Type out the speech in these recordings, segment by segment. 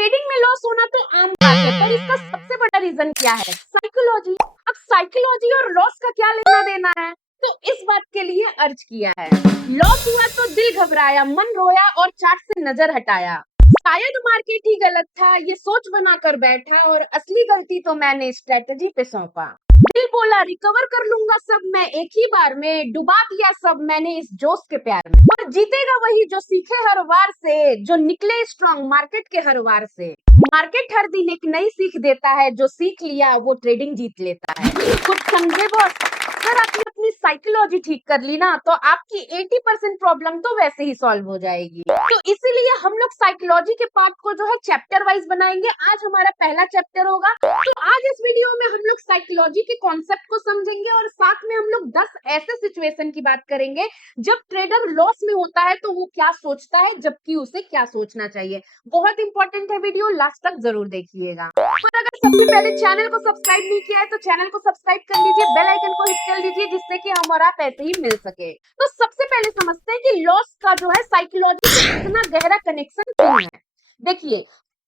Trading में loss होना तो आम बात है, पर इसका सबसे बड़ा रीजन क्या है? साइकोलॉजी। अब साइकोलॉजी और लॉस का क्या लेना देना है? तो इस बात के लिए अर्ज किया है। लॉस हुआ तो दिल घबराया, मन रोया और चार्ट से नजर हटाया। शायद मार्केट ही गलत था, ये सोच बनाकर बैठा और असली गलती तो मैंने स्ट्रेटजी पे सौंपा। दिल बोला रिकवर कर लूंगा सब मैं एक ही बार में, डुबा दिया सब मैंने इस जोश के प्यार में। पर जीतेगा वही जो सीखे हर वार से, जो निकले स्ट्रांग मार्केट के हर वार से। मार्केट हर दिन एक नई सीख देता है, जो सीख लिया वो ट्रेडिंग जीत लेता है। कुछ समझे बॉस? अगर आपने अपनी साइकोलॉजी ठीक कर ली ना, तो आपकी 80% प्रॉब्लम तो वैसे ही सॉल्व हो जाएगी। तो इसीलिए हम लोग साइकोलॉजी के पार्ट को जो है चैप्टर वाइज बनाएंगे। आज हमारा पहला चैप्टर होगा। तो आज इस वीडियो में हम लोग साइकोलॉजी के कॉन्सेप्ट को समझेंगे और साथ में हम लोग 10 ऐसे सिचुएशन की बात करेंगे जब ट्रेडर लॉस में होता है तो वो क्या सोचता है, जबकि उसे क्या सोचना चाहिए। बहुत इंपॉर्टेंट है वीडियो, लास्ट तक जरूर देखिएगा। और अगर सबसे पहले चैनल को सब्सक्राइब नहीं किया है तो चैनल को सब्सक्राइब कर लीजिए, बेल आइकन को हिट कर लीजिए, जिससे कि हम और आप ऐसे ही मिल सके। तो सबसे पहले समझते हैं कि लॉस का जो है साइकोलॉजी से इतना गहरा कनेक्शन क्यों है। देखिए,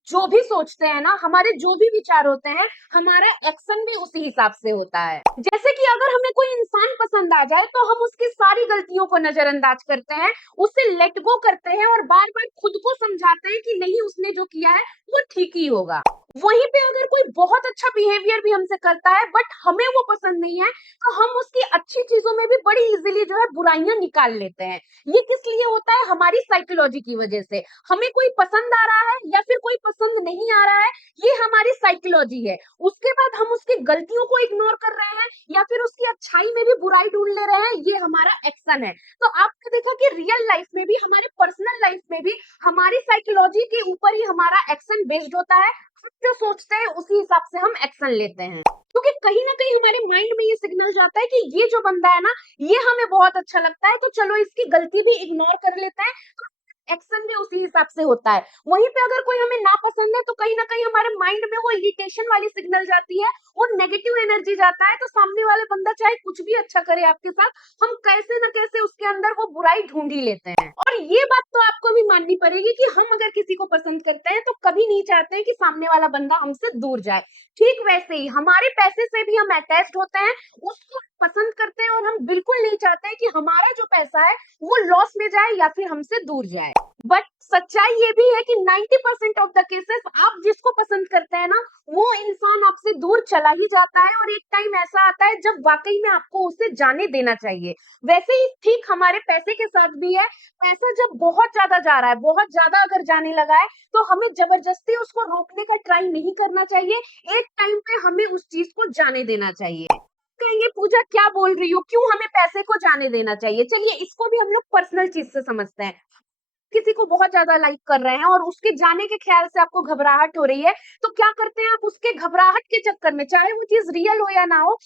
जो भी सोचते हैं ना, हमारे जो भी विचार होते हैं, हमारा एक्शन भी उसी हिसाब से होता है। जैसे कि अगर हमें कोई इंसान पसंद आ जाए तो हम उसकी सारी गलतियों को नजरअंदाज करते हैं, उसे लेट गो करते हैं और बार बार खुद को समझाते हैं कि नहीं, उसने जो किया है वो ठीक ही होगा। वहीं पे अगर कोई बहुत अच्छा बिहेवियर भी हमसे करता है बट हमें वो पसंद नहीं है, तो हम उसकी अच्छी चीजों में भी बड़ी इजीली जो है बुराइयां निकाल लेते हैं। ये किस लिए होता है? हमारी साइकोलॉजी की वजह से। हमें कोई पसंद आ रहा है या फिर कोई पसंद नहीं आ रहा है, ये हमारी साइकोलॉजी है। उसके बाद हम उसकी गलतियों को इग्नोर कर रहे हैं या फिर उसकी अच्छाई में भी बुराई ढूंढ ले रहे हैं, ये हमारा एक्शन है। तो आपने देखा कि रियल लाइफ में भी, हमारे पर्सनल लाइफ में भी हमारी साइकोलॉजी के ऊपर ही हमारा एक्शन बेस्ड होता है। हम जो सोचते हैं उसी हिसाब से हम एक्शन लेते हैं, क्योंकि कहीं ना कहीं हमारे माइंड में ये सिग्नल जाता है कि ये जो बंदा है ना, ये हमें बहुत अच्छा लगता है, तो चलो इसकी गलती भी इग्नोर कर लेते हैं। तो एक्शन भी उसी हिसाब से होता है। वहीं पे अगर कोई हमें नापसंद है तो कहीं ना कहीं हमारे माइंड में वो इरिटेशन वाली सिग्नल जाती है, वो नेगेटिव एनर्जी जाता है। तो सामने वाले बंदा चाहे कुछ भी अच्छा करे आपके साथ, हम कैसे न कैसे उसके अंदर वो बुराई ढूंढ ही लेते हैं। और ये बात तो आपको भी माननी पड़ेगी कि हम अगर किसी को पसंद करते हैं तो कभी नहीं चाहते हैं कि सामने वाला बंदा हमसे दूर जाए। ठीक वैसे ही हमारे पैसे से भी हम अटैच्ड होते हैं, उसको पसंद करते हैं और हम बिल्कुल नहीं चाहते हैं कि हमारा जो पैसा है वो लॉस में जाए या फिर हमसे दूर जाए। बट सच्चाई ये भी है कि 90% ऑफ द केसेस आप जिसको पसंद करते हैं ना, वो इंसान आपसे दूर चला ही जाता है और एक टाइम ऐसा आता है जब वाकई में आपको उसे जाने देना चाहिए। वैसे ही ठीक हमारे पैसे के साथ भी है। पैसा जब बहुत ज्यादा जा रहा है, बहुत ज्यादा अगर जाने लगा है, तो हमें जबरदस्ती उसको रोकने का ट्राई नहीं करना चाहिए। एक टाइम पे हमें उस चीज को जाने देना चाहिए। कहेंगे पूजा क्या बोल रही हो, क्यों हमें पैसे को जाने देना चाहिए? चलिए इसको भी हम लोग पर्सनल चीज से समझते हैं। किसी को बहुत ज्यादा लाइक कर रहे हैं और उसके जाने के ख्याल से आपको घबराहट हो रही है, तो क्या करते हैं आप? उसके घबराहट के चक्कर में, चाहे वो चीज रियल हो या ना हो,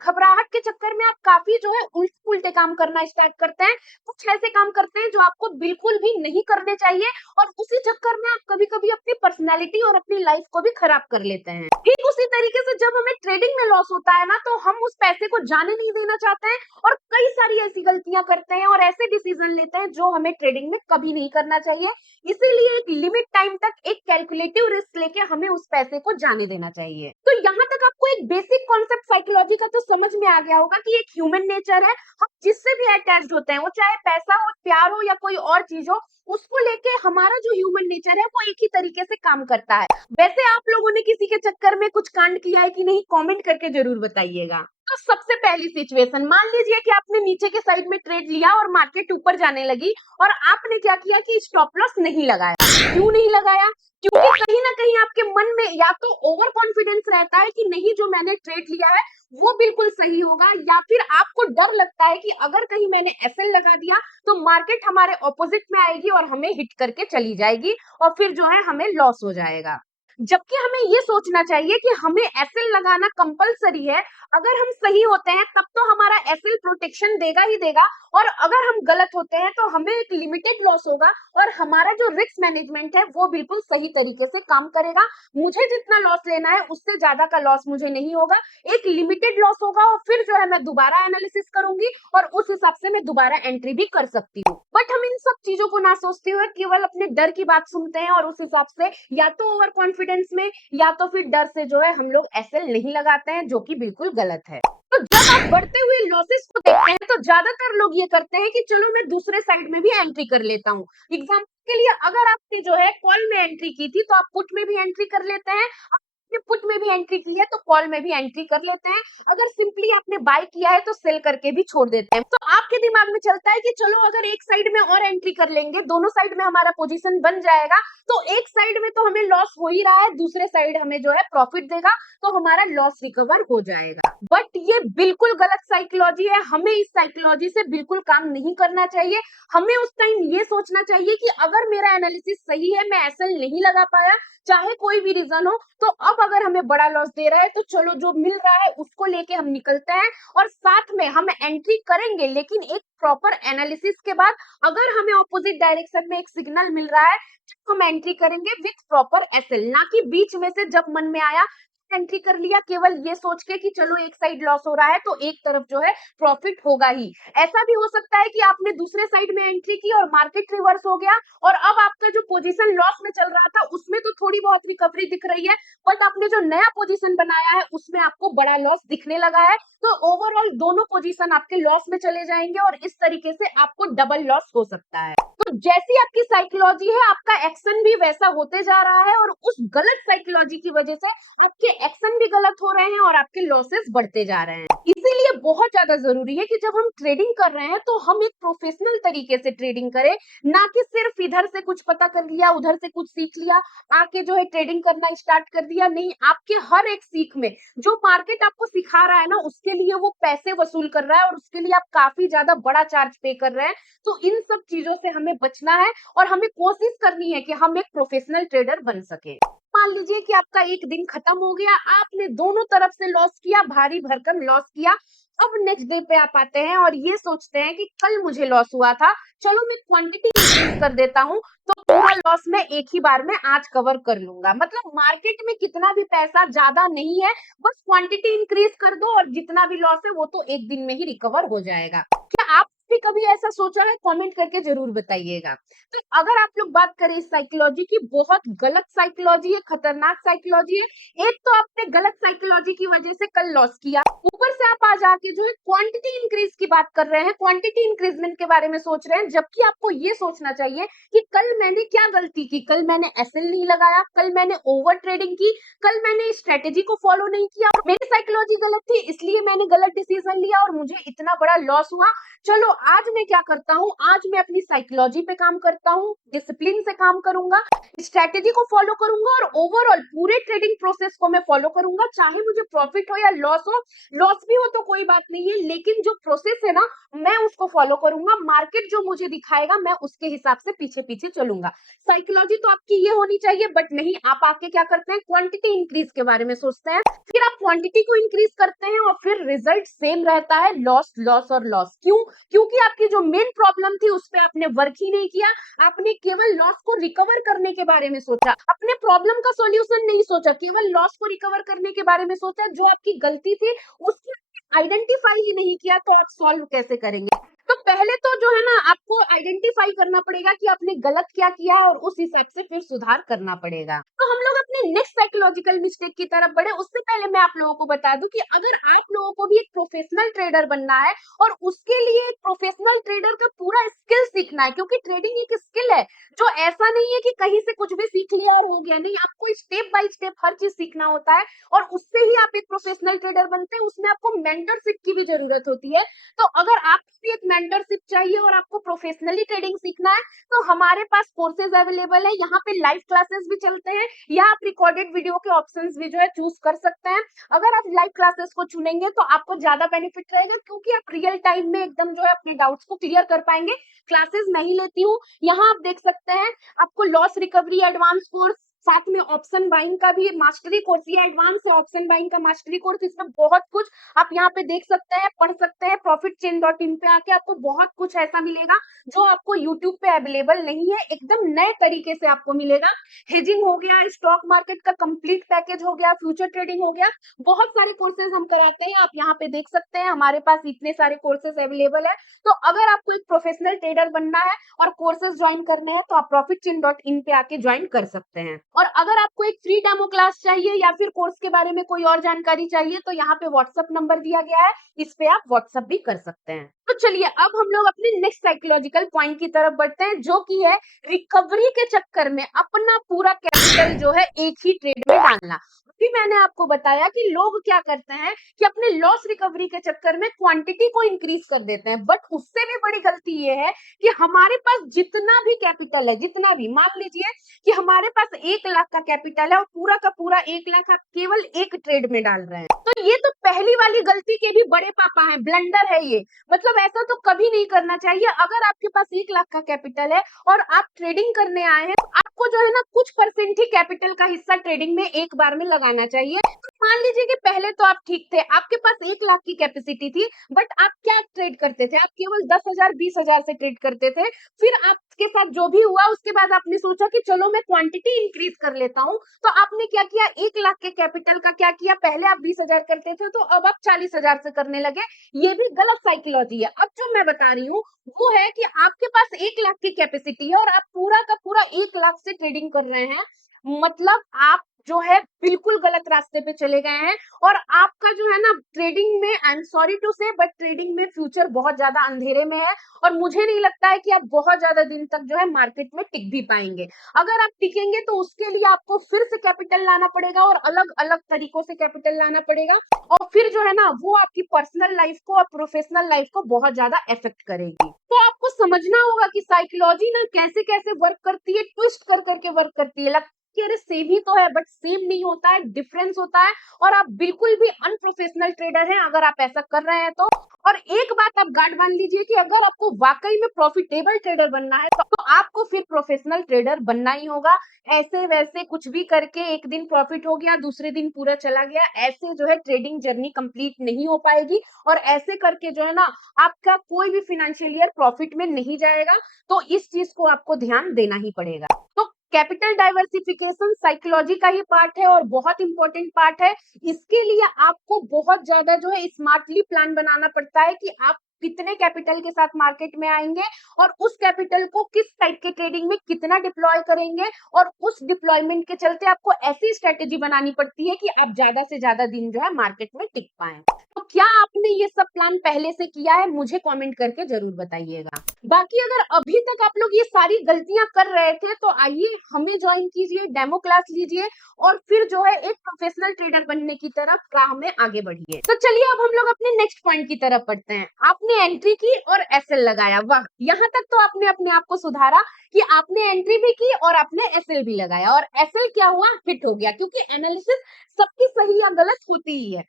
घबराहट के चक्कर में आप काफी जो है उल्टे उल्टे काम करना स्टार्ट करते हैं। कुछ ऐसे काम करते हैं जो आपको बिल्कुल भी नहीं करने चाहिए, और उसी चक्कर में आप कभी कभी अपनी पर्सनैलिटी और अपनी लाइफ को भी खराब कर लेते हैं। ठीक उसी तरीके से जब हमें ट्रेडिंग में लॉस होता है ना, तो हम उस पैसे को जाने नहीं देना चाहते हैं और कई सारी ऐसी गलतियां करते हैं और ऐसे डिसीजन लेते हैं जो हमें ट्रेडिंग में कभी नहीं करना चाहिए। इसीलिए एक लिमिट टाइम तक एक कैलकुलेटिव रिस्क लेके हमें उस पैसे को जाने देना चाहिए। तो यहाँ तक आपको एक बेसिक कॉन्सेप्ट साइकोलॉजी का तो समझ में आ गया होगा कि एक ह्यूमन नेचर है। हम जिससे भी अटैच्ड होते हैं, वो चाहे पैसा हो, प्यार हो या कोई और चीज हो, उसको लेके हमारा जो ह्यूमन नेचर है वो एक ही तरीके से काम करता है। वैसे आप लोगों ने किसी के चक्कर में कुछ कांड किया है कि नहीं, कमेंट करके जरूर बताइएगा। तो सबसे पहली सिचुएशन, मान लीजिए कि आपने नीचे के साइड में ट्रेड लिया और मार्केट ऊपर जाने लगी, और आपने क्या किया कि स्टॉप लॉस नहीं लगाया। क्यों नहीं लगाया? क्योंकि कहीं ना कहीं आपके मन में या तो ओवर कॉन्फिडेंस रहता है कि नहीं, जो मैंने ट्रेड लिया है वो बिल्कुल सही होगा, या फिर आपको डर लगता है कि अगर कहीं मैंने एसएल लगा दिया तो मार्केट हमारे ऑपोजिट में आएगी और हमें हिट करके चली जाएगी और फिर जो है हमें लॉस हो जाएगा। जबकि हमें ये सोचना चाहिए कि हमें एसएल लगाना कंपलसरी है। अगर हम सही होते हैं तब तो हमारा एसएल प्रोटेक्शन देगा ही देगा, और अगर हम गलत होते हैं तो हमें एक लिमिटेड लॉस होगा और हमारा जो रिस्क मैनेजमेंट है वो बिल्कुल सही तरीके से काम करेगा। मुझे जितना लॉस लेना है उससे ज्यादा का लॉस मुझे नहीं होगा, एक लिमिटेड लॉस होगा, और फिर जो है मैं दोबारा एनालिसिस करूंगी और उस हिसाब से मैं दोबारा एंट्री भी कर सकती हूँ। बट हम इन सब चीजों को ना सोचते हुए केवल अपने डर की बात सुनते हैं और उस हिसाब से या तो ओवर कॉन्फिडेंस में या तो फिर डर से जो है हम लोग एसएल नहीं लगाते हैं, जो कि बिल्कुल गलत है। तो जब आप बढ़ते हुए लॉसेस को देखते हैं तो ज्यादातर लोग ये करते हैं कि चलो मैं दूसरे साइड में भी एंट्री कर लेता हूँ। एग्जाम्पल के लिए, अगर आपने जो है कॉल में एंट्री की थी तो आप पुट में भी एंट्री कर लेते हैं, आपने पुट में भी एंट्री की है तो कॉल में भी एंट्री कर लेते हैं। अगर सिंपली आपने बाय किया है तो सेल करके भी छोड़ देते हैं। तो आपके दिमाग में चलता है कि चलो अगर एक साइड में और एंट्री कर लेंगे, दोनों साइड में हमारा पोजीशन बन जाएगा, तो एक साइड में तो हमें लॉस हो ही रहा है, दूसरे साइड हमें जो है प्रॉफिट देगा, तो हमारा लॉस रिकवर हो जाएगा। बट ये बिल्कुल गलत साइकोलॉजी है, हमें इस साइकोलॉजी से बिल्कुल काम नहीं करना चाहिए। हमें उस टाइम ये सोचना चाहिए कि अगर मेरा एनालिसिस सही है, मैं एसएल नहीं लगा पाया, चाहे कोई भी रीजन हो, तो अब अगर हमें बड़ा लॉस दे रहा है तो चलो जो मिल रहा है उसको लेके हम निकलते हैं, और साथ में हम एंट्री करेंगे लेकिन एक प्रॉपर एनालिसिस के बाद। अगर हमें ऑपोजिट डायरेक्शन में एक सिग्नल मिल रहा है तो हम एंट्री करेंगे विथ प्रॉपर एसएल, ना कि बीच में से जब मन में आया एंट्री कर लिया केवल ये सोच के कि चलो एक साइड लॉस हो रहा है तो एक तरफ जो है प्रॉफिट होगा ही। ऐसा भी हो सकता है कि आपने दूसरे साइड में एंट्री की और मार्केट रिवर्स हो गया, और अब आपका जो पोजीशन लॉस में चल रहा था उसमें तो थोड़ी बहुत रिकवरी दिख रही है, बट आपने जो नया पोजीशन बनाया है उसमें आपको बड़ा लॉस दिखने लगा है। तो ओवरऑल दोनों पोजीशन आपके लॉस में चले जाएंगे और इस तरीके से आपको डबल लॉस हो सकता है। तो जैसी आपकी साइकोलॉजी है आपका एक्शन भी वैसा होते जा रहा है, और उस गलत साइकोलॉजी की वजह से आपके एक्शन भी गलत हो रहे हैं और आपके लॉसेस बढ़ते जा रहे हैं। इसीलिए बहुत ज्यादा जरूरी है कि जब हम ट्रेडिंग कर रहे हैं तो हम एक प्रोफेशनल तरीके से ट्रेडिंग करें, ना कि सिर्फ इधर से कुछ पता कर लिया उधर से कुछ सीख लिया आके जो है ट्रेडिंग करना स्टार्ट कर दिया। नहीं, आपके हर एक सीख में जो मार्केट आपको सिखा रहा है ना उसके लिए वो पैसे वसूल कर रहा है और उसके लिए आप काफी ज्यादा बड़ा चार्ज पे कर रहे हैं। तो इन सब चीजों से हमें बचना है और हमें कोशिश करनी है कि हम एक प्रोफेशनल ट्रेडर बन सके। मान लीजिए कि आपका एक दिन खत्म हो गया, आपने दोनों तरफ से लॉस किया, भारी भरकम लॉस किया। अब नेक्स्ट डे पे आप आते हैं और ये सोचते हैं कि कल मुझे लॉस हुआ था, चलो मैं क्वांटिटी इंक्रीज कर देता हूँ तो पूरा लॉस मैं एक ही बार में आज कवर कर लूंगा। मतलब मार्केट में कितना भी पैसा ज्यादा नहीं है, बस क्वांटिटी इंक्रीज कर दो और जितना भी लॉस है वो तो एक दिन में ही रिकवर हो जाएगा। क्या आप भी कभी ऐसा सोचा है? कमेंट करके जरूर बताइएगा। तो अगर आप लोग बात करें इस साइकोलॉजी की, बहुत गलत साइकोलॉजी है, खतरनाक साइकोलॉजी है। एक तो आपने गलत साइकोलॉजी की वजह से कल लॉस किया, ऊपर से आप आज आके जो है क्वांटिटी इंक्रीज की बात कर रहे हैं, क्वांटिटी इंक्रीजमेंट के बारे में सोच रहे हैं, जबकि आपको ये सोचना चाहिए कि कल मैंने क्या गलती की। कल मैंने एसएल नहीं लगाया, कल मैंने ओवर ट्रेडिंग की, कल मैंने स्ट्रेटेजी को फॉलो नहीं किया, मेरी साइकोलॉजी गलत थी इसलिए मैंने गलत डिसीजन लिया और मुझे इतना बड़ा लॉस हुआ। चलो आज मैं क्या करता हूँ, आज मैं अपनी साइकोलॉजी पे काम करता हूँ, डिसिप्लिन से काम करूंगा, स्ट्रेटेजी को फॉलो करूंगा और ओवरऑल पूरे ट्रेडिंग प्रोसेस को मैं फॉलो करूंगा, चाहे मुझे प्रॉफिट हो या लॉस हो। लॉस भी हो तो कोई बात नहीं है, लेकिन जो प्रोसेस है ना मैं उसको फॉलो करूंगा, मार्केट जो मुझे दिखाएगा मैं उसके हिसाब से पीछे पीछे चलूंगा। साइकोलॉजी तो आपकी ये होनी चाहिए, बट नहीं, आप आके क्या करते हैं, क्वांटिटी इंक्रीज के बारे में सोचते हैं, फिर आप क्वांटिटी को इंक्रीज करते हैं और फिर रिजल्ट सेम रहता है, लॉस लॉस और लॉस। क्यों? क्योंकि आपकी जो मेन प्रॉब्लम थी उस पे आपने वर्क ही नहीं किया, आपने केवल लॉस को रिकवर करने के बारे में सोचा, अपने प्रॉब्लम का सॉल्यूशन नहीं सोचा, केवल लॉस को रिकवर करने के बारे में सोचा। जो आपकी गलती थी उसको आइडेंटिफाई ही नहीं किया तो आप सॉल्व कैसे करेंगे? तो पहले तो जो है ना आपको आइडेंटिफाई करना पड़ेगा कि आपने गलत क्या किया है और उस हिसाब से फिर सुधार करना पड़ेगा। तो हम लोग अपने नेक्स्ट साइकोलॉजिकल मिस्टेक की तरफ बढ़े, उससे पहले मैं आप लोगों को बता दूं कि अगर आप लोगों को भी एक प्रोफेशनल ट्रेडर बनना है और उसके लिए एक प्रोफेशनल ट्रेडर का पूरा स्किल सीखना है, क्योंकि ट्रेडिंग एक स्किल है जो ऐसा नहीं है कि कहीं से कुछ भी सीख लिया और हो गया। नहीं, आपको स्टेप बाय स्टेप हर चीज सीखना होता है और उससे ही आप एक प्रोफेशनल ट्रेडर बनते हैं। उसमें आपको मेंटरशिप की भी जरूरत होती है। तो अगर आपको भी एक मेंटरशिप चाहिए और आपको प्रोफेशनली ट्रेडिंग सीखना है तो हमारे पास कोर्सेज अवेलेबल है, यहाँ पे लाइव क्लासेस भी चलते हैं या आप रिकॉर्डेड वीडियो के ऑप्शंस भी जो है चूज कर सकते हैं। अगर आप लाइव क्लासेस को चुनेंगे तो आपको ज्यादा बेनिफिट रहेगा, क्योंकि आप रियल टाइम में एकदम जो है अपने डाउट्स को क्लियर कर पाएंगे। क्लासेस नहीं लेती हूँ, यहाँ आप देख सकते हैं आपको लॉस रिकवरी एडवांस कोर्स, साथ में ऑप्शन बाइंग का भी मास्टरी कोर्स, ये एडवांस है ऑप्शन बाइंग का मास्टरी कोर्स। इसमें बहुत कुछ आप यहाँ पे देख सकते हैं, पढ़ सकते हैं। profitchain.in पे आके आपको बहुत कुछ ऐसा मिलेगा जो आपको यूट्यूब पे अवेलेबल नहीं है, एकदम नए तरीके से आपको मिलेगा। हेजिंग हो गया, स्टॉक मार्केट का कंप्लीट पैकेज हो गया, फ्यूचर ट्रेडिंग हो गया, बहुत सारे कोर्सेज हम कराते हैं। आप यहाँ पे देख सकते हैं हमारे पास इतने सारे कोर्सेज अवेलेबल है। तो अगर आपको एक प्रोफेशनल ट्रेडर बनना है और कोर्सेज ज्वाइन करने हैं तो आप profitchain.in पे आके ज्वाइन कर सकते हैं। और अगर आपको एक फ्री डेमो क्लास चाहिए या फिर कोर्स के बारे में कोई और जानकारी चाहिए तो यहाँ पे व्हाट्सएप नंबर दिया गया है, इस पे आप व्हाट्सएप भी कर सकते हैं। तो चलिए अब हम लोग अपने नेक्स्ट साइकोलॉजिकल पॉइंट की तरफ बढ़ते हैं, जो कि है रिकवरी के चक्कर में अपना पूरा कैपिटल जो है एक ही ट्रेड में डालना। अभी मैंने आपको बताया कि लोग क्या करते हैं कि अपने लॉस रिकवरी के चक्कर में क्वांटिटी को इंक्रीज कर देते हैं, बट उससे भी बड़ी गलती ये है कि हमारे पास जितना भी कैपिटल है, जितना भी, मान लीजिए कि हमारे पास 1 लाख का कैपिटल है और पूरा का पूरा 1 लाख आप केवल एक ट्रेड में डाल रहे हैं, तो ये तो पहली वाली गलती के भी बड़े पापा हैं, ब्लंडर है ये। मतलब ऐसा तो कभी नहीं करना चाहिए। अगर आपके पास 1 लाख का कैपिटल है और आप ट्रेडिंग करने आए हैं, तो आपको जो है ना कुछ परसेंट ही कैपिटल का हिस्सा ट्रेडिंग में एक बार में लगाना चाहिए। तो मान लीजिए कि पहले तो आप ठीक थे, आपके पास 1 लाख की कैपेसिटी थी, बट आप क्या ट्रेड करते थे? आप केवल 10,000 20,000 से ट्रेड करते थे। फिर आपके साथ जो भी हुआ उसके बाद आपने सोचा कि चलो मैं क्वांटिटी इंक्रीज कर लेता हूँ। तो आपने क्या किया, 1 लाख के कैपिटल का क्या किया, पहले आप 20,000 करते थे तो अब आप 40,000 से करने लगे। ये भी गलत साइकोलॉजी है। अब जो मैं बता रही हूँ वो है कि आपके पास 1 लाख की कैपेसिटी है और आप पूरा का पूरा 1 लाख से ट्रेडिंग कर रहे हैं, मतलब आप जो है बिल्कुल गलत रास्ते पे चले गए हैं। और आपका जो है ना ट्रेडिंग में, आई एम सॉरी टू से, बट ट्रेडिंग में फ्यूचर बहुत ज्यादा अंधेरे में है और मुझे नहीं लगता है कि आप बहुत ज्यादा दिन तक जो है मार्केट में टिक भी पाएंगे। अगर आप टिकेंगे तो उसके लिए आपको फिर से कैपिटल लाना पड़ेगा और अलग अलग तरीकों से कैपिटल लाना पड़ेगा, और फिर जो है ना वो आपकी पर्सनल लाइफ को और प्रोफेशनल लाइफ को बहुत ज्यादा इफेक्ट करेगी। तो आपको समझना होगा कि साइकोलॉजी ना कैसे कैसे वर्क करती है, ट्विस्ट कर करके वर्क करती है। कि अरे सेम ही तो है, बट सेम नहीं होता है, डिफरेंस होता है। और आप बिल्कुल भी अनप्रोफेशनल ट्रेडर हैं अगर आप ऐसा कर रहे हैं तो। और एक बात आप गार्ड मान लीजिए कि अगर आपको वाकई में प्रॉफिटेबल ट्रेडर बनना है तो आपको फिर प्रोफेशनल ट्रेडर बनना ही होगा। ऐसे वैसे कुछ भी करके एक दिन प्रॉफिट हो गया, दूसरे दिन पूरा चला गया, ऐसे जो है ट्रेडिंग जर्नी कंप्लीट नहीं हो पाएगी। और ऐसे करके जो है ना आपका कोई भी फाइनेंशियल ईयर प्रॉफिट में नहीं जाएगा। तो इस चीज को आपको ध्यान देना ही पड़ेगा। तो कैपिटल डाइवर्सिफिकेशन साइकोलॉजी का ही पार्ट है और बहुत इंपॉर्टेंट पार्ट है। इसके लिए आपको बहुत ज्यादा जो है स्मार्टली प्लान बनाना पड़ता है कि आप कितने कैपिटल के साथ मार्केट में आएंगे और उस कैपिटल को किस टाइप के ट्रेडिंग में कितना डिप्लॉय करेंगे। और उस डिप्लॉयमेंट के चलते आपको ऐसी स्ट्रेटेजी बनानी पड़ती है कि आप ज्यादा से ज्यादा दिन जो है मार्केट में टिक पाए। तो क्या आपने ये सब प्लान पहले से किया है? मुझे कमेंट करके जरूर बताइएगा। बाकी अगर अभी तक आप लोग ये सारी गलतियां कर रहे थे तो आइए हमें ज्वाइन कीजिए, डेमो क्लास लीजिए और फिर जो है एक प्रोफेशनल ट्रेडर बनने की तरफ राह में आगे बढ़िए। तो चलिए अब हम लोग अपने नेक्स्ट पॉइंट की तरफ बढ़ते हैं। आपने एंट्री की और एसएल लगाया, वाह, यहाँ तक तो आपने अपने आप को सुधारा कि आपने एंट्री भी की और आपने एसएल भी लगाया। और एसएल क्या हुआ, हिट हो गया, क्योंकि एनालिसिस सबकी सही या गलत होती ही है।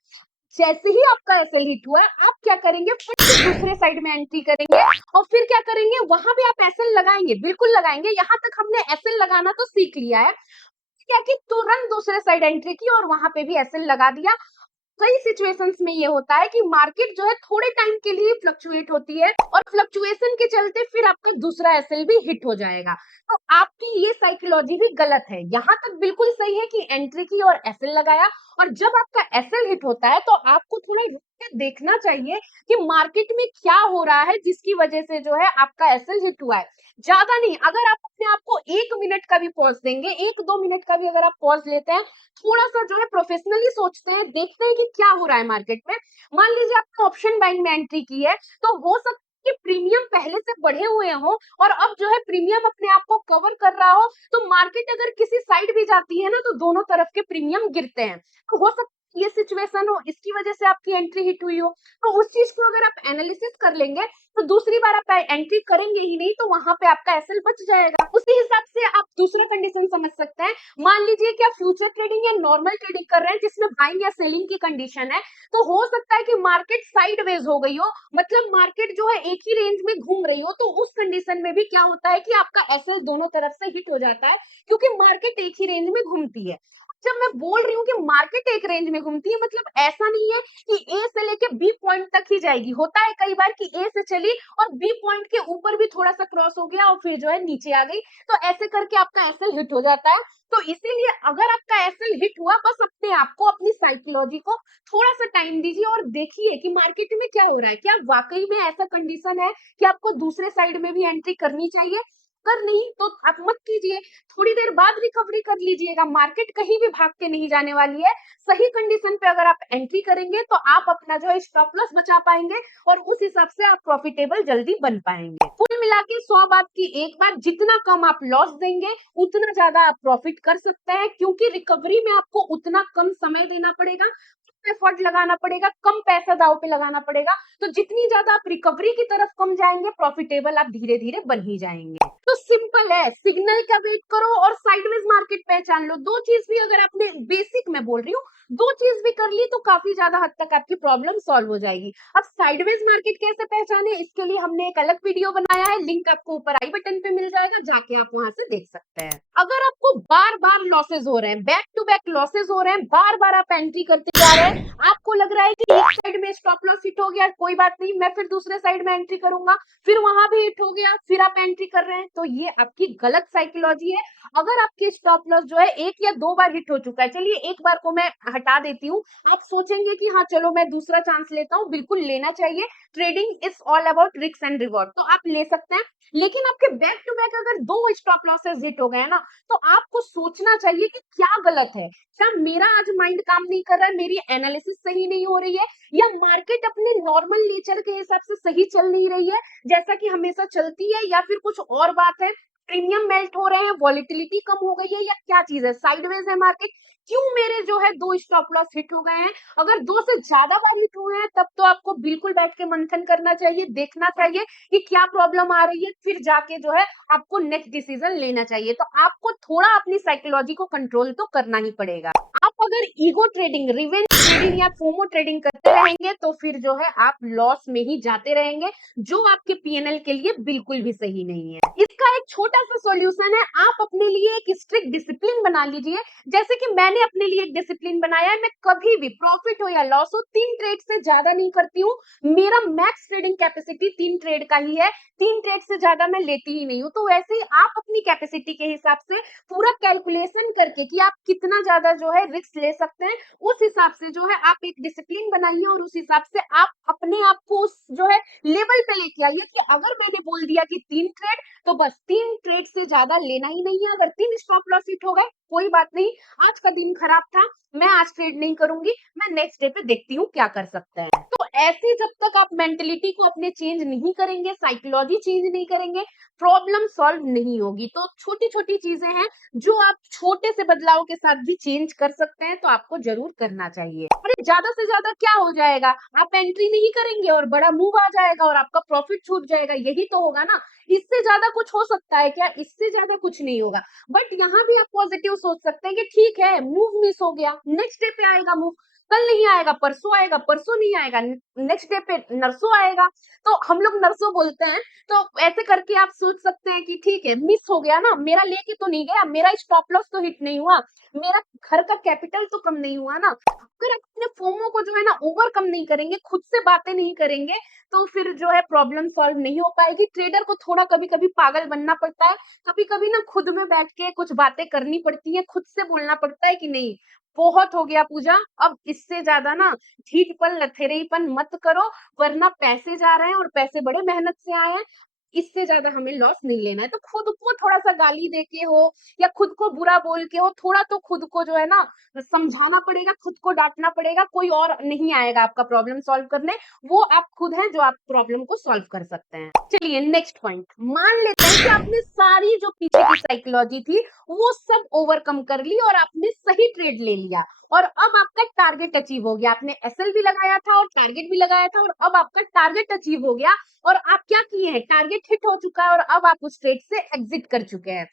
जैसे ही आपका एसएल हिट हुआ आप क्या करेंगे, फिर से दूसरे साइड में एंट्री करेंगे और फिर क्या करेंगे, वहां भी आप एसएल लगाएंगे, बिल्कुल लगाएंगे। यहाँ तक हमने एसएल लगाना तो सीख लिया है, क्या कि तुरंत दूसरे साइड एंट्री की और वहां पे भी एसएल लगा दिया। कई सिचुएशंस में ये होता है कि मार्केट जो है थोड़े टाइम के लिए फ्लक्चुएट होती है और फ्लक्चुएशन के चलते फिर आपका दूसरा एसएल भी हिट हो जाएगा। तो आपकी ये साइकोलॉजी भी गलत है। यहाँ तक बिल्कुल सही है कि एंट्री की और एसएल लगाया, और जब आपका एसएल हिट होता है तो आपको थोड़ा रुक के देखना चाहिए कि मार्केट में क्या हो रहा है जिसकी वजह से जो है आपका एसएल हिट हुआ है। ज्यादा नहीं, अगर आप अपने आप को 1 मिनट का भी पॉज देंगे, 1-2 मिनट का भी अगर आप पॉज लेते हैं, थोड़ा सा जो है प्रोफेशनली सोचते हैं, देखते हैं कि क्या हो रहा है मार्केट में। मान लीजिए आपने ऑप्शन बाइंग में एंट्री की है तो हो सकता है कि प्रीमियम पहले से बढ़े हुए हो और अब जो है प्रीमियम अपने आप को कवर कर रहा हो, तो मार्केट अगर किसी साइड भी जाती है ना तो दोनों तरफ के प्रीमियम गिरते हैं। तो हो सकता है ये सिचुएशन हो, इसकी वजह से आपकी एंट्री हिट हुई हो। तो उस चीज को अगर आप एनालिसिस कर लेंगे तो दूसरी बार आप एंट्री करेंगे ही नहीं, तो वहां पे आपका एसएल बच जाएगा। उसी हिसाब से आप दूसरा कंडीशन समझ सकते हैं मान लीजिए कि आप फ्यूचर ट्रेडिंग या नॉर्मल ट्रेडिंग कर रहे हैं जिसमें बाइंग या सेलिंग की कंडीशन है, तो हो सकता है कि मार्केट साइडवेज हो गई हो, मतलब मार्केट जो है एक ही रेंज में घूम रही हो, तो उस कंडीशन में भी क्या होता है कि आपका एसएल दोनों तरफ से हिट हो जाता है, क्योंकि मार्केट एक ही रेंज में घूमती है। जब मैं बोल रही हूँ कि मार्केट एक रेंज में घूमती है, मतलब ऐसा नहीं है कि ए से लेके बी पॉइंट तक ही जाएगी। होता है कई बार कि ए से चली और बी पॉइंट के ऊपर भी थोड़ा सा क्रॉस हो गया और फिर जो है नीचे आ गई, तो ऐसे करके आपका एसएल हिट हो जाता है। तो इसीलिए अगर आपका एसएल हिट हुआ, बस अपने आप को, अपनी साइकोलॉजी को थोड़ा सा टाइम दीजिए और देखिए कि मार्केट में क्या हो रहा है। क्या वाकई में ऐसा कंडीशन है कि आपको दूसरे साइड में भी एंट्री करनी चाहिए? अगर नहीं तो आप मत कीजिए, थोड़ी देर बाद रिकवरी कर लीजिएगा। मार्केट कहीं भी भाग के नहीं जाने वाली है। सही कंडीशन पे अगर आप एंट्री करेंगे तो आप अपना जो है स्टॉप लॉस बचा पाएंगे और उस हिसाब से आप प्रॉफिटेबल जल्दी बन पाएंगे। कुल मिला के 100 बात की एक बात, जितना कम आप लॉस देंगे उतना ज्यादा आप प्रॉफिट कर सकते हैं, क्योंकि रिकवरी में आपको उतना कम समय देना पड़ेगा, एफर्ट लगाना पड़ेगा, कम पैसा दाव पे लगाना पड़ेगा। तो जितनी ज्यादा आप रिकवरी की तरफ कम जाएंगे, प्रॉफिटेबल आप धीरे धीरे बन ही जाएंगे। तो सिंपल है, सिग्नल का वेट करो और साइडवेज मार्केट पहचान लो। दो चीज भी अगर आपने, बेसिक मैं बोल रही हूँ, दो चीज भी कर ली तो काफी ज्यादा हद तक आपकी प्रॉब्लम सॉल्व हो जाएगी। अब साइडवेज मार्केट कैसे पहचाने, इसके लिए हमने एक अलग वीडियो बनाया है, लिंक आपको ऊपर आई बटन पे मिल जाएगा, जाके आप वहां से देख सकते हैं। अगर आपको बार बार लॉसेज हो रहे हैं, बैक टू बैक लॉसेज हो रहे हैं, बार बार आप एंट्री करते जा रहे हैं, आपको लग रहा है कि एक साइड में स्टॉप लॉस हिट हो गया, कोई बात नहीं, मैं फिर दूसरे साइड में एंट्री करूंगा, फिर वहां भी हिट हो गया, फिर आप एंट्री कर रहे हैं, तो ये आपकी गलत साइकोलॉजी है। अगर आपके स्टॉप लॉस जो है एक या दो बार हिट हो चुका है, चलिए एक बार को मैं हटा देती हूँ, आप सोचेंगे कि हाँ चलो मैं दूसरा चांस लेता हूँ, बिल्कुल लेना चाहिए। Trading is all about risk and reward, तो आप ले सकते हैं। लेकिन आपके बैक टू बैक अगर दो स्टॉप लॉसेस हिट हो गए ना, तो आपको सोचना चाहिए कि क्या गलत है। क्या मेरा आज माइंड काम नहीं कर रहा है, मेरी एनालिसिस सही नहीं हो रही है, या मार्केट अपने नॉर्मल नेचर के हिसाब से सही चल नहीं रही है जैसा कि हमेशा चलती है, या फिर कुछ और बात है, प्रीमियम मेल्ट हो रहे हैं, वॉलिटिलिटी कम हो गई है, या क्या चीज है, साइडवेज है मार्केट, क्यों मेरे जो है दो स्टॉप लॉस हिट हो गए हैं। अगर दो से ज्यादा बार हिट हुए हैं तब तो आपको बिल्कुल बैठ के मंथन करना चाहिए, देखना चाहिए कि क्या प्रॉब्लम आ रही है, फिर जाके जो है आपको नेक्स्ट डिसीजन लेना चाहिए। तो आपको थोड़ा अपनी साइकोलॉजी को कंट्रोल तो करना ही पड़ेगा। आप अगर ईगो ट्रेडिंग, रिवेंज ट्रेडिंग या फोमो ट्रेडिंग करते रहेंगे तो फिर जो है आप लॉस में ही जाते रहेंगे, जो आपके पीएनएल के लिए बिल्कुल भी सही नहीं है। इसका एक छोटा सा सॉल्यूशन है, आप अपने लिए एक स्ट्रिक्ट डिसिप्लिन बना लीजिए। जैसे कि मैंने अपने लिए एक डिसिप्लिन बनाया है, मैं कभी भी प्रॉफिट हो या लॉस हो 3 ट्रेड से ज्यादा नहीं करती हूँ। मेरा मैक्स ट्रेडिंग कैपेसिटी 3 ट्रेड का ही है, 3 ट्रेड से ज्यादा मैं लेती ही नहीं हूँ। तो वैसे ही आप अपनी कैपेसिटी के हिसाब से पूरा कैलकुलेशन करके कि आप कितना ज्यादा जो है रिस्क ले सकते हैं, उस हिसाब से जो है आप एक डिसिप्लिन बनाइए और उस हिसाब से आप अपने आप को उस जो है लेवल पे लेके आइए कि अगर मैंने बोल दिया कि 3 ट्रेड, तो बस 3 ट्रेड से ज्यादा लेना ही नहीं है। अगर 3 स्टॉप लॉस हिट हो गए कोई बात नहीं, आज का दिन खराब था, मैं आज ट्रेड नहीं करूंगी, मैं नेक्स्ट डे पे देखती हूँ क्या कर सकते हैं। तो ऐसे जब तक आप मेंटेलिटी को अपने चेंज नहीं करेंगे, साइकोलॉजी चेंज नहीं करेंगे, प्रॉब्लम सॉल्व नहीं होगी। तो छोटी छोटी चीजें हैं जो आप छोटे से बदलाव के साथ भी चेंज कर सकते हैं, तो आपको जरूर करना चाहिए। अरे ज्यादा से ज्यादा क्या हो जाएगा, आप एंट्री नहीं करेंगे और बड़ा मूव आ जाएगा और आपका प्रॉफिट छूट जाएगा, यही तो होगा ना। इससे ज्यादा कुछ हो सकता है क्या? इससे ज्यादा कुछ नहीं होगा। बट यहाँ भी आप पॉजिटिव सोच सकते हैं कि ठीक है, मूव मिस हो गया, नेक्स्ट डे पे आएगा मूव, कल नहीं आएगा, परसों नहीं आएगा, नेक्स्ट डे पे नरसों आएगा। तो हम लोग नरसों बोलते हैं। तो ऐसे करके आप सोच सकते हैं कि ठीक है, मिस हो गया ना, मेरा लेके तो नहीं गया, मेरा स्टॉप लॉस तो हिट नहीं हुआ, मेरा घर का कैपिटल तो कम नहीं हुआ ना। अगर आप अपने फोमो को जो है ना ओवरकम नहीं करेंगे, खुद से बातें नहीं करेंगे, तो फिर जो है प्रॉब्लम सॉल्व नहीं हो पाएगी। ट्रेडर को थोड़ा कभी कभी पागल बनना पड़ता है, कभी कभी ना खुद में बैठ के कुछ बातें करनी पड़ती है, खुद से बोलना पड़ता है कि नहीं, बहुत हो गया पूजा, अब इससे ज्यादा ना ढीठपन लथेरेपन मत करो, वरना पैसे जा रहे हैं और पैसे बड़े मेहनत से आए हैं, इससे ज्यादा हमें लॉस नहीं लेना है। तो खुद को थोड़ा सा गाली देके हो या खुद को बुरा बोल के हो, थोड़ा तो खुद को जो है ना समझाना पड़ेगा, खुद को डांटना पड़ेगा। कोई और नहीं आएगा आपका प्रॉब्लम सॉल्व करने, वो आप खुद हैं जो आप प्रॉब्लम को सॉल्व कर सकते हैं। चलिए नेक्स्ट पॉइंट, मान लेते हैं कि आपने सारी जो पीछे की साइकोलॉजी थी वो सब ओवरकम कर ली और आपने सही ट्रेड ले लिया, और अब आपका टारगेट अचीव हो गया। आपने एसएल भी लगाया था और टारगेट भी लगाया था, और अब आपका टारगेट अचीव हो गया, और आप क्या किए हैं, टारगेट हिट हो चुका है और अब आप उस ट्रेड से एग्जिट कर चुके हैं।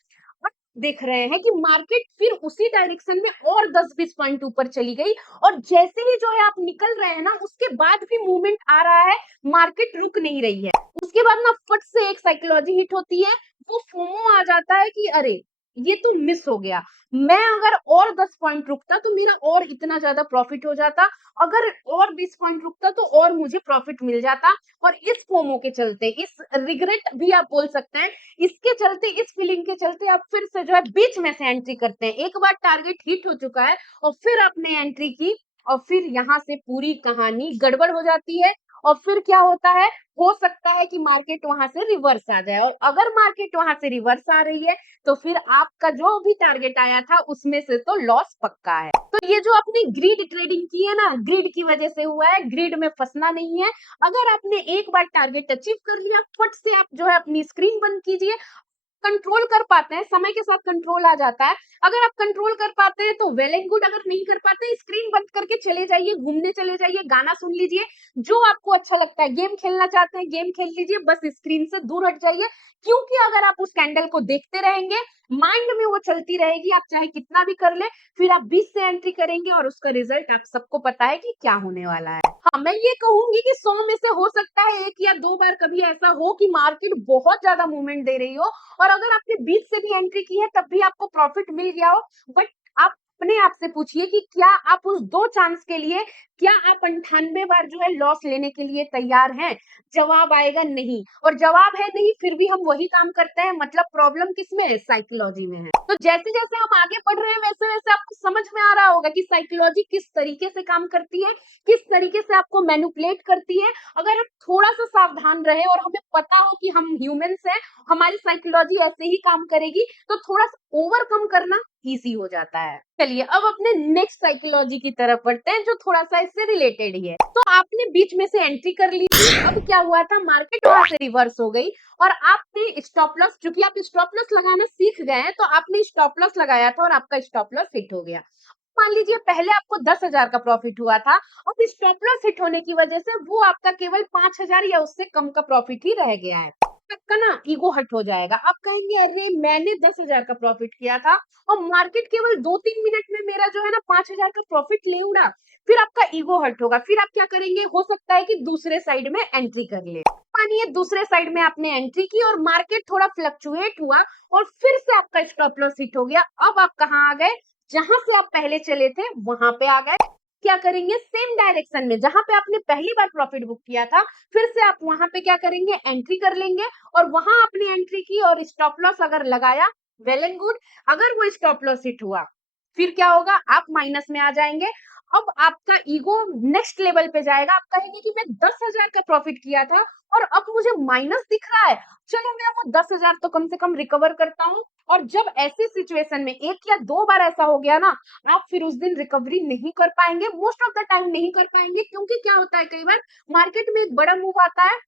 देख रहे हैं कि मार्केट फिर उसी डायरेक्शन में और 10-20 पॉइंट ऊपर चली गई और जैसे ही जो है आप निकल रहे हैं ना, उसके बाद भी मूवमेंट आ रहा है, मार्केट रुक नहीं रही है। उसके बाद ना फट से एक साइकोलॉजी हिट होती है, वो फोमो आ जाता है कि अरे ये तो मिस हो गया। मैं अगर और 10 पॉइंट रुकता तो मेरा और इतना ज्यादा प्रॉफिट हो जाता, अगर और 20 पॉइंट रुकता तो और मुझे प्रॉफिट मिल जाता। और इस फोमो के चलते, इस रिग्रेट भी आप बोल सकते हैं, इसके चलते, इस फीलिंग के चलते आप फिर से जो है बीच में से एंट्री करते हैं। एक बार टारगेट हिट हो चुका है और फिर आपने एंट्री की और फिर यहाँ से पूरी कहानी गड़बड़ हो जाती है। और फिर क्या होता है, हो सकता है कि मार्केट वहां से रिवर्स आ जाए, और अगर मार्केट वहां से रिवर्स आ रही है तो फिर आपका जो भी टारगेट आया था उसमें से तो लॉस पक्का है। तो ये जो आपने ग्रीड ट्रेडिंग की है ना, ग्रीड की वजह से हुआ है, ग्रीड में फंसना नहीं है। अगर आपने एक बार टारगेट अचीव कर लिया, फट से आप जो है अपनी स्क्रीन बंद कीजिए। कंट्रोल कर पाते हैं, समय के साथ कंट्रोल आ जाता है। अगर आप कंट्रोल कर पाते हैं तो वेल एंड गुड, अगर नहीं कर पाते स्क्रीन बंद करके चले जाइए, घूमने चले जाइए, गाना सुन लीजिए, जो आपको अच्छा लगता है। गेम खेलना चाहते हैं, गेम खेल लीजिए, बस स्क्रीन से दूर हट जाइए। क्योंकि अगर आप उस कैंडल को देखते रहेंगे, माइंड में वो चलती रहेगी, आप चाहे कितना भी कर ले, फिर आप 20 से एंट्री करेंगे और उसका रिजल्ट आप सबको पता है कि क्या होने वाला है। हाँ, मैं ये कहूंगी कि 100 में से हो सकता है 1 या 2 बार कभी ऐसा हो कि मार्केट बहुत ज्यादा मूवमेंट दे रही हो और अगर आपने 20 से भी एंट्री की है तब भी आपको प्रॉफिट मिल गया हो। बट आप अपने आप से पूछिए कि क्या आप उस 2 चांस के लिए, क्या आप 98 बार जो है लॉस लेने के लिए तैयार हैं? जवाब आएगा नहीं। और जवाब है नहीं, फिर भी हम वही काम करते हैं, मतलब प्रॉब्लम किसमें है? साइकोलॉजी में है। तो जैसे जैसे हम आगे बढ़ रहे हैं वैसे वैसे आपको समझ में आ रहा होगा कि साइकोलॉजी किस तरीके से काम करती है, किस तरीके से आपको मैनिपुलेट करती है। अगर हम थोड़ा सा सावधान रहे और हमें पता हो कि हम ह्यूमंस हैं, हमारी साइकोलॉजी ऐसे ही काम करेगी, तो थोड़ा सा ओवरकम करना इजी हो जाता है। चलिए अब अपने नेक्स्ट साइकोलॉजी की तरफ बढ़ते हैं, जो थोड़ा सा इससे रिलेटेड ही है। तो आपने बीच में से एंट्री कर ली थी, अब क्या हुआ था, मार्केट वहां से रिवर्स हो गई और आपने स्टॉप लॉस, क्योंकि आप स्टॉप लॉस लगाना सीख गए हैं, तो आपने स्टॉप लॉस लगाया था और आपका स्टॉप लॉस हिट हो गया। मान लीजिए पहले आपको 10,000 का प्रॉफिट हुआ था, अब स्टॉप लॉस हिट होने की वजह से वो आपका केवल 5,000 या उससे कम का प्रॉफिट ही रह गया है। आपका ना ईगो हर्ट हो जाएगा, आप कहेंगे अरे मैंने 10,000 का प्रॉफिट किया था और मार्केट केवल 2-3 मिनट में मेरा जो है ना 5,000 का प्रॉफिट ले उड़ा। फिर आपका ईगो हर्ट होगा, फिर आप क्या करेंगे, हो सकता है कि दूसरे साइड में एंट्री कर ले। मानिए दूसरे साइड में आपने एंट्री की और मार्केट थोड़ा फ्लक्चुएट हुआ और फिर से आपका स्टॉप लॉस हिट हो गया। अब आप कहाँ आ गए, जहां से आप पहले चले थे वहां पे आ गए। क्या करेंगे, सेम डायरेक्शन में जहां पे आपने पहली बार प्रॉफिट बुक किया था, फिर से आप वहां पे क्या करेंगे, एंट्री कर लेंगे और वहां आपने एंट्री की और स्टॉप लॉस अगर लगाया, वेल एंड गुड। अगर वो स्टॉप लॉस हिट हुआ, फिर क्या होगा, आप माइनस में आ जाएंगे। अब आपका ईगो नेक्स्ट लेवल पे जाएगा, आप कहेंगे कि मैं 10,000 का प्रॉफिट किया था और अब मुझे माइनस दिख रहा है, चलो मैं वो 10,000 तो कम से कम रिकवर करता हूँ। और जब ऐसी सिचुएशन में 1 या 2 बार ऐसा हो गया ना, आप फिर उस दिन रिकवरी नहीं कर पाएंगे, मोस्ट ऑफ द टाइम नहीं कर पाएंगे। क्योंकि क्या होता है, कई बार मार्केट में एक बड़ा मूव आता है,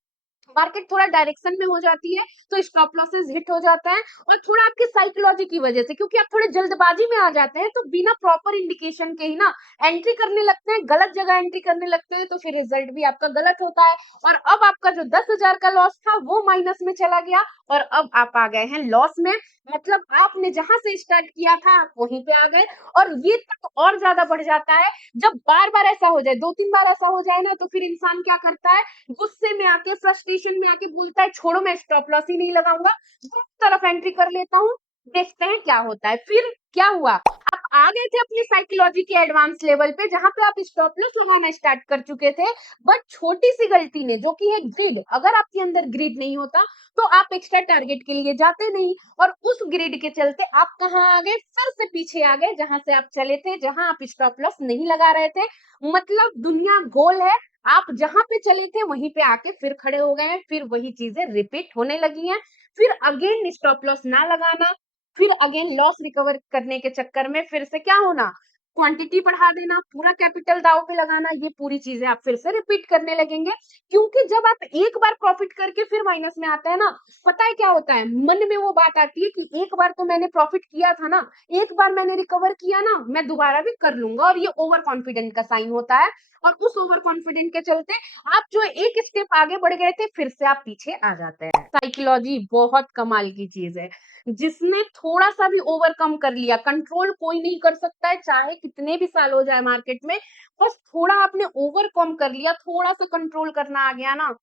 मार्केट थोड़ा डायरेक्शन में हो जाती है तो स्टॉप लॉसेस हिट हो जाता है। और थोड़ा आपके साइकोलॉजी की वजह से, क्योंकि आप थोड़े जल्दबाजी में आ जाते हैं, तो बिना प्रॉपर इंडिकेशन के ही ना एंट्री करने लगते हैं, गलत जगह एंट्री करने लगते हैं, तो फिर रिजल्ट भी आपका गलत होता है। और अब आपका जो 10,000 का लॉस था वो माइनस में चला गया और अब आप आ गए हैं लॉस में। मतलब आपने जहां से स्टार्ट किया था आप वहीं पे आ गए। और ये तक और ज्यादा बढ़ जाता है जब बार बार ऐसा हो जाए, 2-3 बार ऐसा हो जाए ना, तो फिर इंसान क्या करता है, गुस्से में आके, फ्रस्ट्रेशन में आके बोलता है छोड़ो मैं स्टॉप लॉस ही नहीं लगाऊंगा, दूसरी तरफ एंट्री कर लेता हूँ, देखते हैं क्या होता है। फिर क्या हुआ, आप आ गए थे अपनी साइकोलॉजी के एडवांस लेवल पे जहां पे आप स्टॉप लॉस लगाना स्टार्ट कर चुके थे। बट छोटी सी गलती ने, जो कि है ग्रिड, अगर आपके अंदर ग्रिड नहीं होता तो आप एक्स्ट्रा टारगेट के लिए जाते नहीं, और उस ग्रिड के चलते आप कहाँ आ गए, फिर से पीछे आ गए जहां से आप चले थे, जहां आप स्टॉप लॉस नहीं लगा रहे थे। मतलब दुनिया गोल है, आप जहां पे चले थे वहीं पे आके फिर खड़े हो गए हैं, फिर वही चीजें रिपीट होने लगी हैं। फिर अगेन स्टॉप लॉस ना लगाना, फिर अगेन लॉस रिकवर करने के चक्कर में फिर से क्या होना, क्वांटिटी बढ़ा देना, पूरा कैपिटल दांव पे लगाना, ये पूरी चीजें आप फिर से रिपीट करने लगेंगे। क्योंकि जब आप एक बार प्रॉफिट करके फिर माइनस में आते हैं ना, पता है क्या होता है, मन में वो बात आती है कि एक बार तो मैंने प्रॉफिट किया था ना, एक बार मैंने रिकवर किया ना, मैं दोबारा भी कर लूंगा, और ये ओवर कॉन्फिडेंट का साइन होता है। और उस ओवर कॉन्फिडेंट के चलते आप जो एक स्टेप आगे बढ़ गए थे, फिर से आप पीछे आ जाते हैं। साइकोलॉजी बहुत कमाल की चीज है, जिसने थोड़ा सा भी ओवरकम कर लिया, कंट्रोल कोई नहीं कर सकता है, चाहे कितने भी साल हो जाए मार्केट में, बस थोड़ा आपने ओवरकम कर लिया, थोड़ा सा कंट्रोल करना आ गया ना,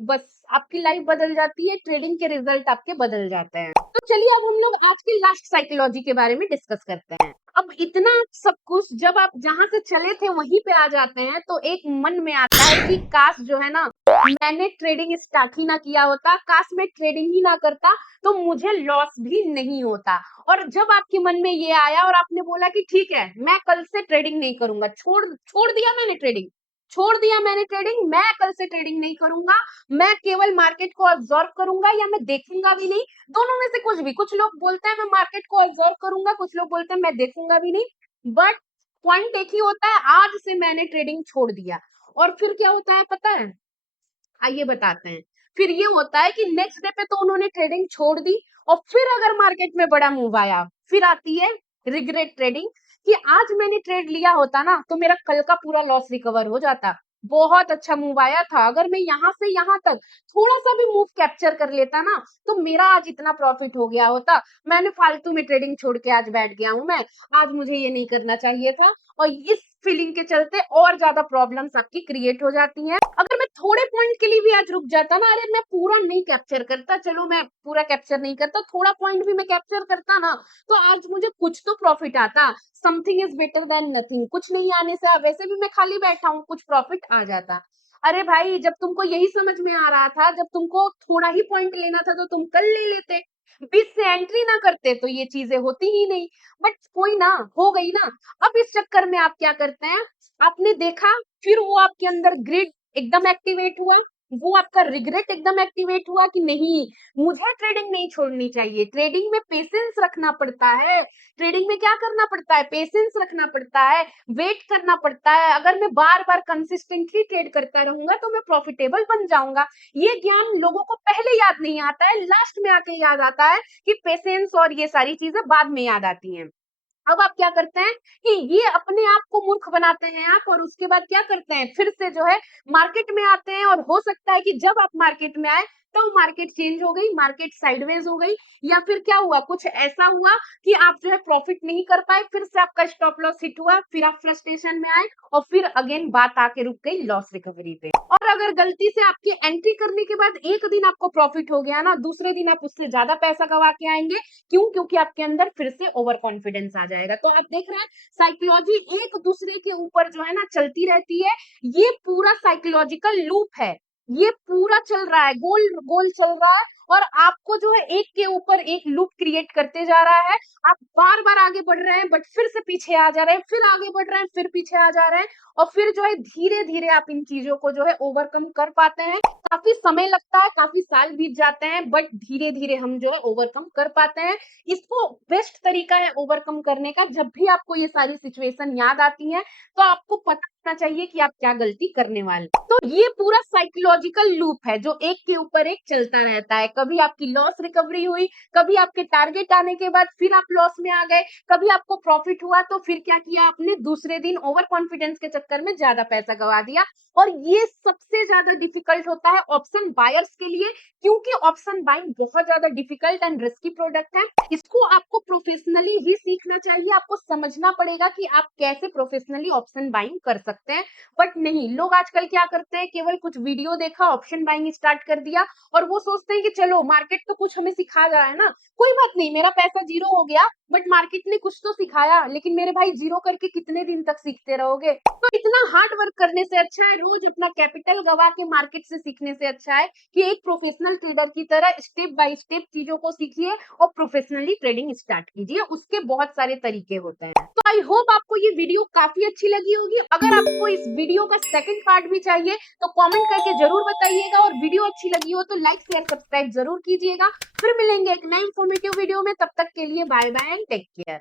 बस आपकी लाइफ बदल जाती है, ट्रेडिंग के रिजल्ट आपके बदल जाते हैं। तो चलिए अब हम लोग आज की लास्ट साइकोलॉजी के बारे में डिस्कस करते हैं। अब इतना सब कुछ जब आप जहां से चले थे वहीं पे आ जाते हैं, तो एक मन में आता है कि काश जो है ना, मैंने ट्रेडिंग स्टार्ट ही ना किया होता, काश मैं ट्रेडिंग ही ना करता, तो मुझे लॉस भी नहीं होता। और जब आपके मन में ये आया और आपने बोला कि ठीक है, मैं कल से ट्रेडिंग नहीं करूंगा, छोड़ छोड़ दिया मैंने ट्रेडिंग, छोड़ दिया मैंने ट्रेडिंग, मैं कल से ट्रेडिंग नहीं करूंगा, मैं केवल मार्केट को ऑब्जर्व करूंगा, या मैं देखूंगा भी नहीं, दोनों में से कुछ भी। कुछ लोग बोलते हैं मैं मार्केट को ऑब्जर्व करूंगा, कुछ लोग बोलते हैं मैं देखूंगा भी नहीं, बट पॉइंट एक ही होता है, आज से मैंने ट्रेडिंग छोड़ दिया। और फिर क्या होता है पता है, आइए बताते हैं। फिर ये होता है कि नेक्स्ट डे पे तो उन्होंने ट्रेडिंग छोड़ दी, और फिर अगर मार्केट में बड़ा मूव आया, फिर आती है रिग्रेट ट्रेडिंग, कि आज मैंने ट्रेड लिया होता ना, तो मेरा कल का पूरा लॉस रिकवर हो जाता। बहुत अच्छा मूव आया था, अगर मैं यहाँ से यहाँ तक थोड़ा सा भी मूव कैप्चर कर लेता ना, तो मेरा आज इतना प्रॉफिट हो गया होता। मैंने फालतू में ट्रेडिंग छोड़ के आज बैठ गया हूँ मैं, आज मुझे ये नहीं करना चाहिए था। और इस फीलिंग के चलते और ज्यादा प्रॉब्लम्स आपकी क्रिएट हो जाती हैं। अगर मैं थोड़े पॉइंट के लिए भी आज रुक जाता ना, अरे मैं पूरा नहीं कैप्चर करता, चलो मैं पूरा कैप्चर नहीं करता, थोड़ा पॉइंट भी मैं कैप्चर करता ना, तो आज मुझे कुछ तो प्रॉफिट आता। Something is better than nothing, कुछ नहीं आने से वैसे भी मैं खाली बैठा हूँ, कुछ प्रॉफिट आ जाता। अरे भाई, जब तुमको यही समझ में आ रहा था, जब तुमको थोड़ा ही पॉइंट लेना था, तो तुम कल ले लेते, बीच से एंट्री ना करते, तो ये चीजें होती ही नहीं। बट कोई ना, हो गई ना। अब इस चक्कर में आप क्या करते हैं, आपने देखा, फिर वो आपके अंदर ग्रिड एकदम एक्टिवेट हुआ, वो आपका रिग्रेट एकदम एक्टिवेट हुआ कि नहीं, मुझे ट्रेडिंग नहीं छोड़नी चाहिए। ट्रेडिंग में पेशेंस रखना पड़ता है, ट्रेडिंग में क्या करना पड़ता है, पेशेंस रखना पड़ता है, वेट करना पड़ता है। अगर मैं बार बार कंसिस्टेंटली ट्रेड करता रहूंगा, तो मैं प्रॉफिटेबल बन जाऊंगा। ये ज्ञान लोगों को पहले याद नहीं आता है, लास्ट में आके याद आता है कि पेशेंस और ये सारी चीजें बाद में याद आती हैं। अब आप क्या करते हैं कि ये अपने आप को मूर्ख बनाते हैं आप, और उसके बाद क्या करते हैं, फिर से जो है मार्केट में आते हैं। और हो सकता है कि जब आप मार्केट में आए, तो मार्केट चेंज हो गई, मार्केट साइडवेज हो गई, या फिर क्या हुआ, कुछ ऐसा हुआ कि आप जो है प्रॉफिट नहीं कर पाए, फिर से आपका स्टॉप लॉस हिट हुआ, फिर आप फ्रस्ट्रेशन में आए, और फिर अगेन बात आके रुक गई लॉस रिकवरी पे। और अगर गलती से आपकी एंट्री करने के बाद एक दिन आपको प्रॉफिट हो गया ना, दूसरे दिन आप उससे ज्यादा पैसा गवा के आएंगे। क्यों? क्योंकि आपके अंदर फिर से ओवर कॉन्फिडेंस आ जाएगा। तो आप देख रहे हैं, साइकोलॉजी एक दूसरे के ऊपर जो है ना चलती रहती है। ये पूरा साइकोलॉजिकल लूप है, ये पूरा चल रहा है, गोल गोल चल रहा है, और आपको जो है एक के ऊपर एक लूप क्रिएट करते जा रहा है। आप बार बार आगे बढ़ रहे हैं, बट फिर से पीछे आ जा रहे हैं, फिर आगे बढ़ रहे हैं, फिर पीछे आ जा रहे हैं, और फिर जो है धीरे धीरे आप इन चीजों को जो है ओवरकम कर पाते हैं। काफी समय लगता है, काफी साल बीत जाते हैं, बट धीरे धीरे हम जो है ओवरकम कर पाते हैं। इसको बेस्ट तरीका है ओवरकम करने का, जब भी आपको ये सारी सिचुएशन याद आती हैं, तो आपको पता होना चाहिए कि आप क्या गलती करने वाले। तो ये पूरा साइकोलॉजिकल लूप है, जो एक के ऊपर एक चलता रहता है। कभी आपकी लॉस रिकवरी हुई, कभी आपके टारगेट आने के बाद फिर आप लॉस में आ गए, कभी आपको प्रॉफिट हुआ, तो फिर क्या किया आपने, दूसरे दिन ओवर कॉन्फिडेंस के चक्कर में ज्यादा पैसा गवा दिया। और ये सबसे ज्यादा डिफिकल्ट होता है ऑप्शन बायर्स के लिए, क्योंकि ऑप्शन बाइंग बहुत ज्यादा डिफिकल्ट एंड रिस्की प्रोडक्ट है। इसको आपको प्रोफेशनली ही सीखना चाहिए, आपको समझना पड़ेगा कि आप कैसे प्रोफेशनली ऑप्शन बाइंग कर सकते हैं। बट नहीं, लोग आजकल क्या करते हैं, केवल कुछ वीडियो देखा, ऑप्शन बाइंग स्टार्ट कर दिया, और वो सोचते हैं कि चलो मार्केट तो कुछ हमें सिखा रहा है ना, कोई बात नहीं, मेरा पैसा जीरो हो गया, बट मार्केट ने कुछ तो सिखाया। लेकिन मेरे भाई, जीरो करके कितने दिन तक सीखते रहोगे? तो इतना हार्ड वर्क करने से अच्छा है, रोज अपना कैपिटल गवा के मार्केट से सीखने से अच्छा है कि एक प्रोफेशनल ट्रेडर की तरह स्टेप बाय स्टेप चीजों को सीखिए, और प्रोफेशनली ट्रेडिंग स्टार्ट कीजिए। उसके बहुत सारे तरीके होते हैं। तो आई होप आपको ये वीडियो काफी अच्छी लगी होगी। अगर आपको इस वीडियो का सेकंड पार्ट भी चाहिए, तो कमेंट करके जरूर बताइएगा, और वीडियो अच्छी लगी हो तो लाइक शेयर सब्सक्राइब जरूर कीजिएगा। फिर मिलेंगे एक नए इंफॉर्मेटिव वीडियो में, तब तक के लिए bye bye and take care.